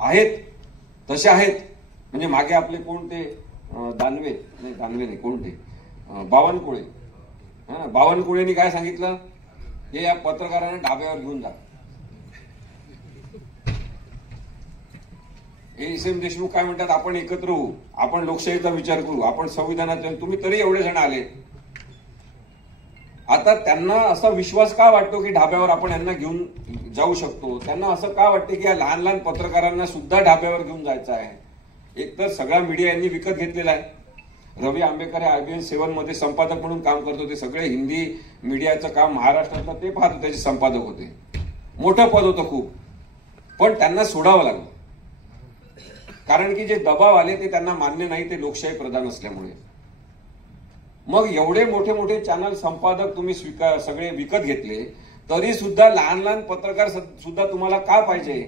आहेत तसे आहेत. म्हणजे मागे आपले कोण ते दानवे नाही कोण ते बावनकुळे, बावनकुळेंनी काय सांगितलं, हे या पत्रकारांना ढाब्यावर घेऊन जा. एस एम देशमुख काय म्हणतात, आपण एकत्र होऊ, आपण लोकशाहीचा विचार करू, आपण संविधानाचा. तुम्ही तरी एवढे जण आले. आता त्यांना असा विश्वास का वाटतो की ढाब्यावर आपण यांना घेऊन जाऊ शकतो? त्यांना असं का वाटते की या लहान लहान पत्रकारांना सुद्धा ढाब्यावर घेऊन जायचं आहे? एकतर सगळा मीडिया यांनी विकत घेतलेला आहे. रवी आंबेकर IBN 7 मध्ये संपादक म्हणून काम करत होते. सगळे हिंदी मीडियाचं काम महाराष्ट्रातलं ते पाहत त्याचे संपादक होते. मोठं पद होतं खूप, पण त्यांना सोडावं लागलं. कारण की जे दबाव आले ते त्यांना मान्य नाही, ते लोकशाही प्रधान असल्यामुळे. मग एवढे मोठे मोठे चॅनल संपादक तुम्ही सगळे विकत घेतले, तरी सुद्धा लहान लहान पत्रकार सुद्धा तुम्हाला का पाहिजे?